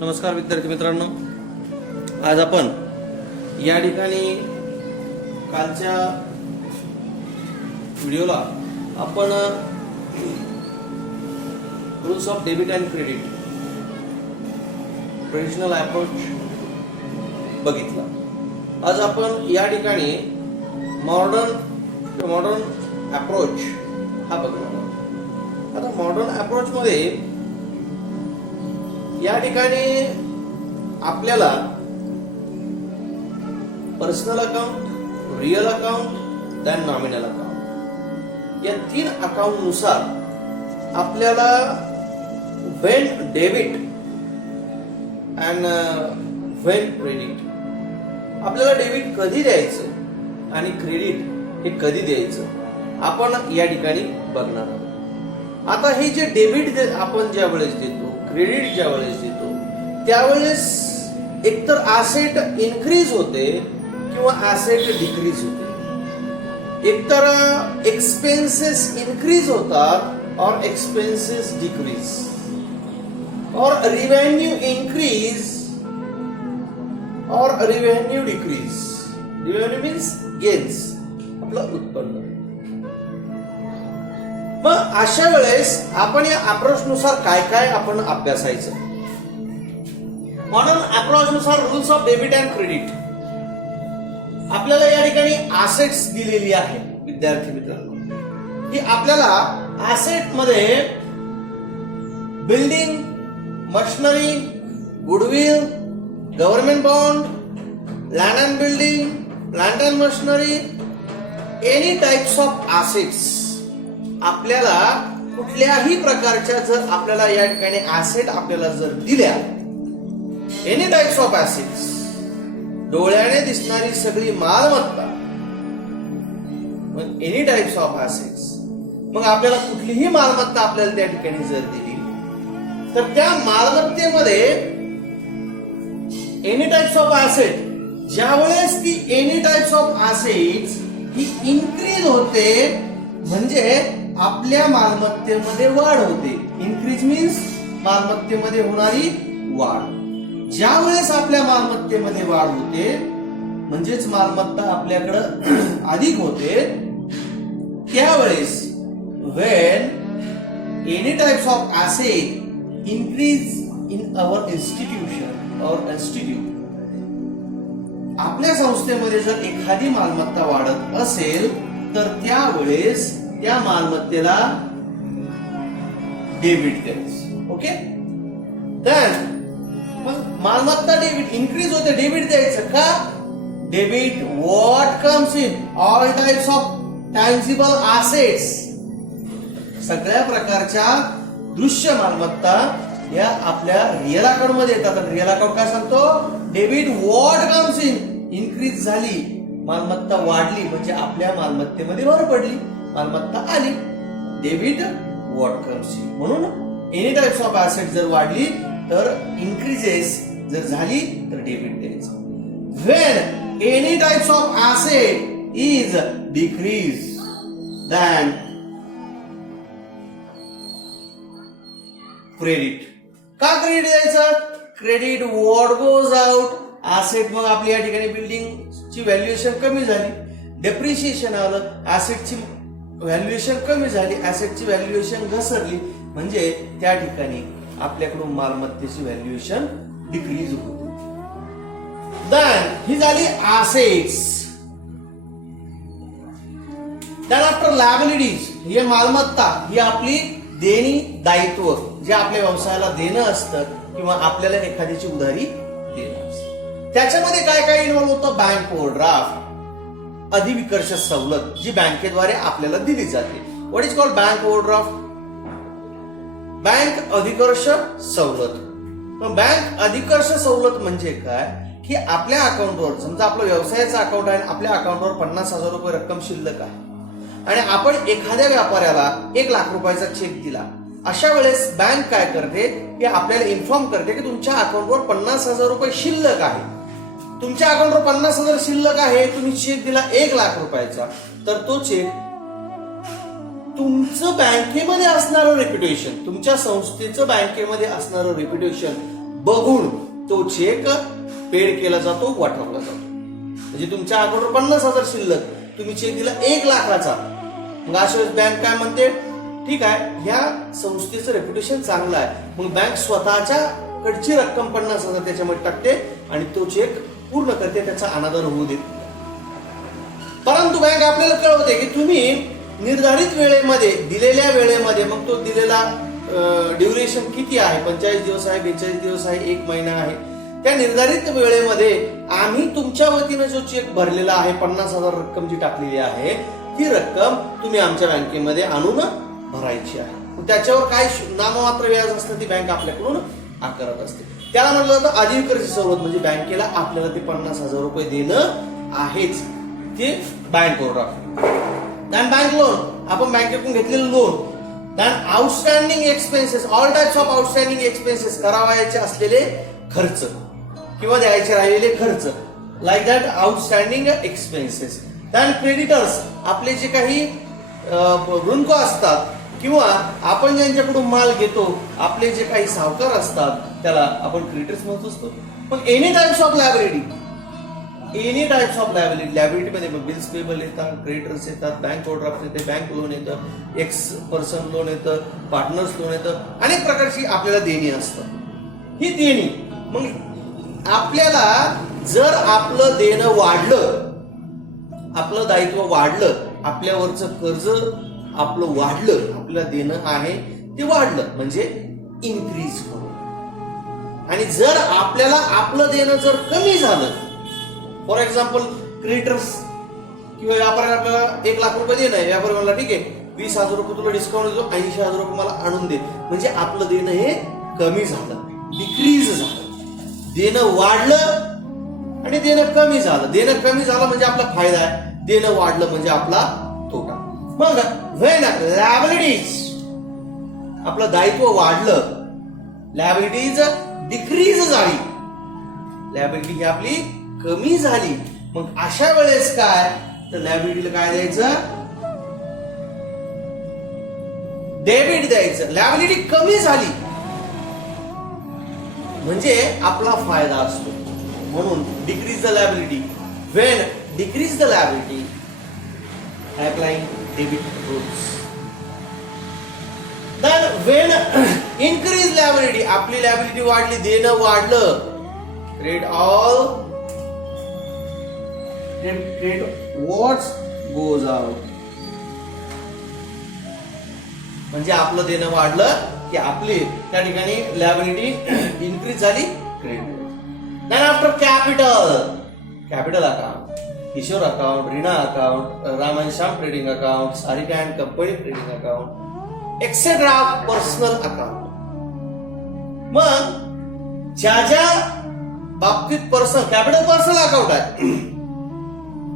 नमस्कार विद्यार्थी मित्रांनो, आज आपण या ठिकाणी कालच्या व्हिडिओला आपण rules of debit and credit traditional approach बघितला. आज आपण या ठिकाणी मॉडर्न अप्रोच हा बघणार आहोत. आता मॉडर्न अप्रोच मध्ये या ठिकाणी आपल्याला personal account, real account, then nominal account या 3 अकाउंट नुसार आपल्याला when debit and when credit, आपल्याला डेबिट कधी द्यायचं आणि क्रेडिट हे कधी द्यायचं आपण या ठिकाणी बघणार आहोत. आता हे जे डेबिट आपण ज्या वेळेस देतो, क्रेडिट ज्या वेळेस देतो, त्यावेळेस एकतर ऍसेट इन्क्रीज होते किंवा ऍसेट डिक्रीज होते. एकतर एक्सपेन्सेस इन्क्रीज होतात और एक्सपेन्सेस डिक्रीज, और रेवेन्यू इन्क्रीज और revenue decrease. Revenue means gains, आपलं उत्पन्न. मग अशा वेळेस आपण या अप्रोच नुसार काय काय आपण अभ्यासायचं. मॉडर्न अप्रोच नुसार rules of debit and credit आपल्याला या ठिकाणी असेट्स दिलेली आहे विद्यार्थी मित्रांनो. की आपल्याला असेट मध्ये building, machinery, goodwill, government bond, land and building, plant and machinery, any types of assets, आपल्याला कुठल्याही प्रकारच्या जर आपल्याला या ठिकाणी ऍसेट आपल्याला जर दिल्या, एनी टाइप्स ऑफ ऍसेट्स, डोळ्याने दिसणारी सगळी मालमत्ता, मग एनी टाइप्स ऑफ ऍसेट्स, मग आपल्याला कुठलीही मालमत्ता आपल्याला त्या ठिकाणी जर दिली तर त्या मालमत्तेमध्ये एनी टाइप्स ऑफ ऍसेट, ज्यावेळेस ती any types of assets he increase होते म्हणजे आपल्या मालमत्तेमध्ये वाढ होते. इन्क्रीज मीन्स मालमत्तेमध्ये होणारी वाढ. ज्या वेळेस आपल्या मालमत्तेमध्ये वाढ होते म्हणजेच मालमत्ता आपल्याकडे अधिक होते, त्यावेळेस when any types of asset increase in our institution or institute, आपल्या संस्थेमध्ये जर एखादी मालमत्ता वाढत असेल तर त्यावेळेस त्या मालमत्तेला डेबिट द्यायचं. ओके, देन मग मालमत्ता डेबिट इन्क्रीज होते, डेबिट द्यायचं का? Debit what comes in all types of tangible assets, सगळ्या प्रकारच्या दृश्य मालमत्ता या आपल्या रिअल अकाउंट मध्ये येतात. रिअल अकाउंट काय सांगतो? Debit what comes in, increase झाली, मालमत्ता वाढली म्हणजे आपल्या मालमत्तेमध्ये भर पडली, मालमत्ता आली. Debit what comes in. म्हणून एनी टाइप्स ऑफ ऍसेट जर वाढली तर इन्क्रीजेस, जर झाली तर डेबिट द्यायचं. When any types of asset is decrease than credit. का क्रेडिट द्यायचं? Credit what goes out, asset मग आपली या ठिकाणी बिल्डिंगची व्हॅल्युएशन कमी झाली, डेप्रिशिएशन आलं, ऍसेटची व्हॅल्युएशन कमी झाली, ऍसेटची व्हॅल्युएशन घसरली म्हणजे त्या ठिकाणी आपल्याकडून मालमत्तेची व्हॅल्युएशन डिक्रीज होते. देन ही झाली ऍसेट्स. त्यानंतर लायबिलिटीज, ही मालमत्ता, ही आपली देणी दायित्व, जे आपल्या व्यवसायाला देणं असतं किंवा आपल्याला एखाद्याची उधारी देणं असतं. त्याच्यामध्ये काय काय इन्व्हॉल्व होतं? बँक ओव्हरड्राफ्ट, अधिविकर्ष सवलत जी बँकेद्वारे आपल्याला दिली जाते. What is called bank overdraft? Bank अधिकर्ष सवलत. बँक अधिकर्ष सवलत म्हणजे काय? की आपल्या अकाउंटवर, समजा आपलं व्यवसायाचं अकाउंट आहे, आपल्या अकाउंटवर 50,000 रुपये रक्कम शिल्लक आहे आणि आपण एखाद्या व्यापाऱ्याला 1 लाख रुपयाचा चेक दिला. अशा वेळेस बँक काय करते की आपल्याला इन्फॉर्म करते की तुमच्या अकाउंटवर 50,000 रुपये शिल्लक आहे. तुमच्या अकाउंटवर 50,000 शिल्लक आहे, तुम्ही चेक दिला 1 लाख रुपयाचा, तर तो चेक तुमचं बँकेमध्ये असणारं रेप्युटेशन, तुमच्या संस्थेचं बँकेमध्ये असणारं रेप्युटेशन बघून तो चेक पेड केला जातो, वाटवला जातो. म्हणजे तुमच्या अगोदर 50,000 शिल्लक, तुम्ही चेक दिला 1,00,000चा. मग अशा वेळेस बँक काय म्हणते, ठीक आहे, ह्या संस्थेचं रेप्युटेशन चांगलं आहे, मग बँक स्वतःच्या कडची रक्कम 50,000 त्याच्यामध्ये टाकते आणि तो चेक पूर्ण करते, त्याचा अनादर होऊ देत. परंतु बँक आपल्याला कळवते की तुम्ही निर्धारित वेळेमध्ये, दिलेल्या वेळेमध्ये, मग तो दिलेला ड्युरेशन किती आहे, 45 दिवस आहे, 42 दिवस आहे, 1 महिना आहे, त्या निर्धारित वेळेमध्ये आम्ही तुमच्या वतीनं जो चेक भरलेला आहे, 50,000 रक्कम जी टाकलेली आहे, ती रक्कम तुम्ही आमच्या बँकेमध्ये आणून भरायची आहे. त्याच्यावर काय नाममात्र व्याज असतं ती बँक आपल्याकडून आकारत असते. त्याला म्हटलं जातं अधिविक्रय सवलत. म्हणजे बँकेला आपल्याला ते 50,000 रुपये देणं आहेच, ते बँकेवर राहतं. दॅन बँक लोन, आपण बँकेकडून घेतलेलं loan. Then outstanding expenses, all types of outstanding expenses, करावायचे असलेले खर्च किंवा द्यायचे राहिलेले खर्च, like that outstanding expenses. Then creditors, आपले जे काही ऋणको असतात किंवा आपण ज्यांच्याकडून माल घेतो, आपले जे काही सावकार असतात, त्याला आपण क्रेडिटर्स म्हणत असतो. पण any types of liability, any types of liability, liability मध्ये बिल्स पेबल येतात, क्रेडिटर्स येतात, बँक ओव्हरड्राफ्ट येते, बँक लोन येतं, एक्स पर्सन लोन येतं, पार्टनर्स लोन येतं, अनेक प्रकारची आपल्याला देणी असतात. ही देणी, मग आपल्याला जर आपलं देणं वाढलं, आपलं दायित्व वाढलं, आपल्यावरचं कर्ज आपलं वाढलं, आपल्याला देणं आहे ते वाढलं, म्हणजे इन्क्रीज होणं. आणि जर आपल्याला आपलं देणं जर कमी झालं, फॉर एक्झाम्पल क्रेडिटर्स किंवा व्यापाऱ्याला आपल्याला 1,00,000 रुपये देणं आहे, व्यापारी म्हणला ठीक आहे 20,000 रुपये तुला डिस्काउंट देतो, 80,000 रुपये मला आणून दे, म्हणजे आपलं देणं हे कमी झालं, डिक्रीज झालं. देणं वाढलं आणि देणं कमी झालं. देणं कमी झालं म्हणजे आपला फायदा आहे, देणं वाढलं म्हणजे आपला तोटा. मग व्हेन लायबिलिटीज, आपलं दायित्व वाढलं, लायबिलिटीज डिक्रीज झाली, लायबिलिटी ही आपली कमी झाली, मग अशा वेळेस काय, तर लायबिलिटीला काय द्यायचं, डेबिट द्यायचं. लायबिलिटी कमी झाली म्हणजे आपला फायदा असतो, म्हणून decrease the liability. When decrease the liability, applying debit rules. Then when increase liability, आपली लायबिलिटी वाढली, देणं वाढलं, credit all, credit what goes out, म्हणजे आपलं देणं वाढलं की आपली त्या ठिकाणी लायबिलिटी इन्क्रीज झाली, credit. Then after capital, capital account, Kishore account, Reena account, Raman Shyam trading account, Sarika and company trading account, etcetera personal account. मग ज्या ज्या बाबतीत कॅपिटल पर्सनल अकाउंट आहे,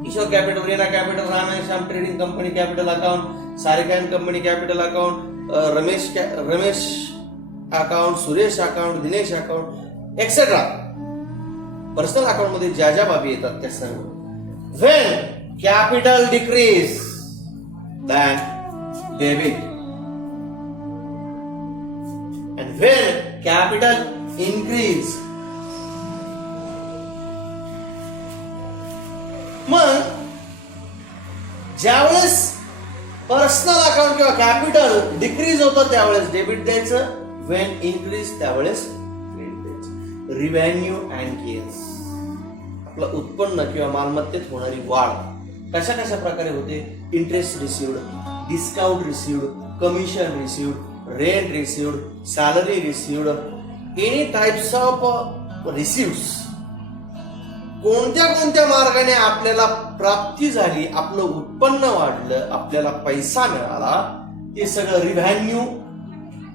Kishore capital, Reena capital, Raman Shyam trading company capital account, Sarika and company capital account, Ramesh account, Suresh account, Dinesh account, etcetera personal account मध्ये ज्या ज्या बाबी येतात त्या सर्व. When capital decrease, than debit. And when capital increase, मग ज्यावेळेस पर्सनल अकाउंट किंवा कॅपिटल डिक्रीज होतं त्यावेळेस डेबिट द्यायचं, व्हेन इन्क्रीज त्यावेळेस क्रेडिट द्यायचं. रिव्हेन्यू अँड गेन्स, आपलं उत्पन्न किंवा मालमत्तेत होणारी वाढ कशा कशा प्रकारे होते, interest received, discount received, commission received, rent received, salary received, any types of receiveds, कोणत्या कोणत्या मार्गाने आपल्याला प्राप्ती झाली, आपलं उत्पन्न वाढलं, आपल्याला पैसा मिळाला, ते सगळं रिव्हेन्यू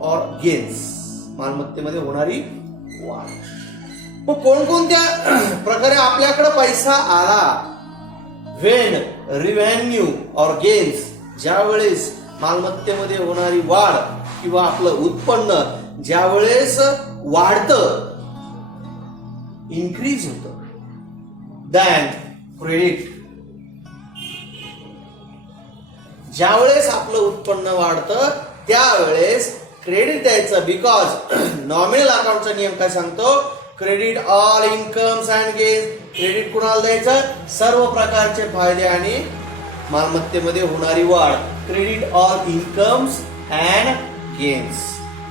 और गेन्स, मालमत्तेमध्ये होणारी वाढ. मग कोणकोणत्या प्रकारे आपल्याकडे पैसा आला, व्हेन रिव्हेन्यू और गेन्स, ज्या वेळेस मालमत्तेमध्ये होणारी वाढ किंवा आपलं उत्पन्न ज्या वेळेस वाढतं, इन्क्रीज होतं. दॅन क्रेडिट, ज्या वेळेस आपलं उत्पन्न वाढतं त्यावेळेस क्रेडिट द्यायचं. बिकॉज नॉमिनल अकाउंटचा नियम काय सांगतो, credit all incomes and gains. Credit कुणाला द्यायचं, सर्व प्रकारचे फायदे आणि मालमत्तेमध्ये होणारी वाढ. Credit all incomes and gains.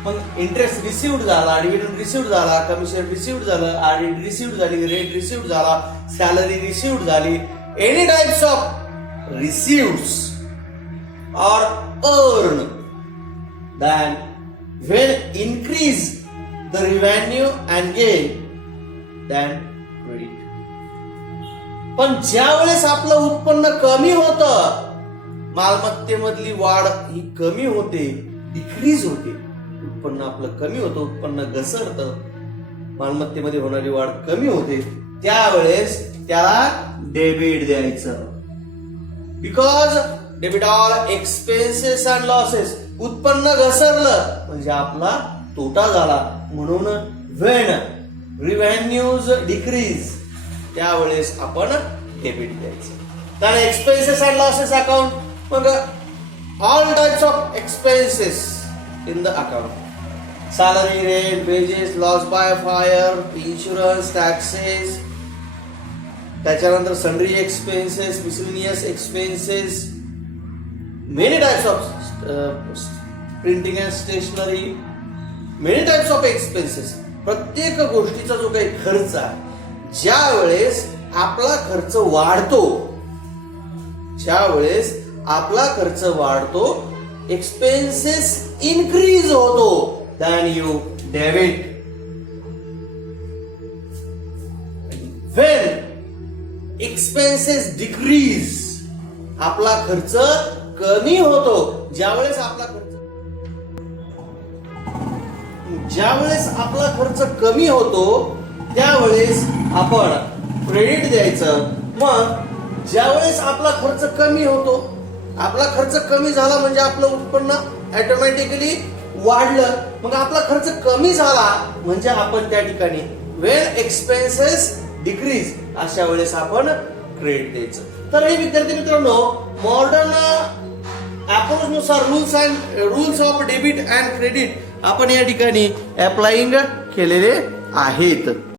मग इंटरेस्ट रिसिव्ड झाला, डिव्हिडंड रिसिव्ड झाला, कमिशन रिसिव्ड झालं, आरडी रिसिव्ड झाली, रेंट रिसिव्ड झाला, सॅलरी रिसिव्ड झाली. Any types of receiveds or earn, then when increase the revenue and gain, then credit. पण ज्या वेळेस आपलं उत्पन्न कमी होतं, मालमत्तेमधली वाढ ही कमी होते, डिक्रीज होते. उत्पन्न आपलं कमी होतं, उत्पन्न घसरतं, मालमत्तेमध्ये होणारी वाढ कमी होते, त्यावेळेस त्याला डेबिट द्यायचं. Because debit all expenses and losses. उत्पन्न घसरलं म्हणजे आपला तोटा झाला, म्हणून व्हेन रिव्हेन्यूज डिक्रीज, त्यावेळेस आपण डेबिट द्यायचं. त्याने एक्सपेन्सेस अँड लॉसेस अकाउंट, मग all types of expenses in the account. Salary, rent, wages, loss by fire, insurance, taxes, त्याच्यानंतर sundry expenses, miscellaneous expenses, many types of printing and stationery, many types of expenses. प्रत्येक गोष्टीचा जो काही खर्च आहे, ज्या वेळेस आपला खर्च वाढतो, ज्या वेळेस आपला खर्च वाढतो, एक्सपेन्सेस इन्क्रीज होतो, than you debit. When expenses decrease, आपला खर्च कमी होतो. ज्यावेळेस आपला खर्च कमी होतो, त्यावेळेस आपण क्रेडिट द्यायचं. मग ज्यावेळेस आपला खर्च कमी होतो, आपला खर्च कमी झाला म्हणजे आपलं उत्पन्न ऑटोमॅटिकली वाढलं, मग आपला खर्च कमी झाला म्हणजे आपण त्या ठिकाणी वेन एक्सपेन्सेस डिक्रीज, अशा वेळेस आपण क्रेडिट द्यायचं. तर हे विद्यार्थी मित्रांनो, मॉडर्न अप्रोच नुसार rules of debit and credit आपण या ठिकाणी अप्लाइंग केलेले आहेत.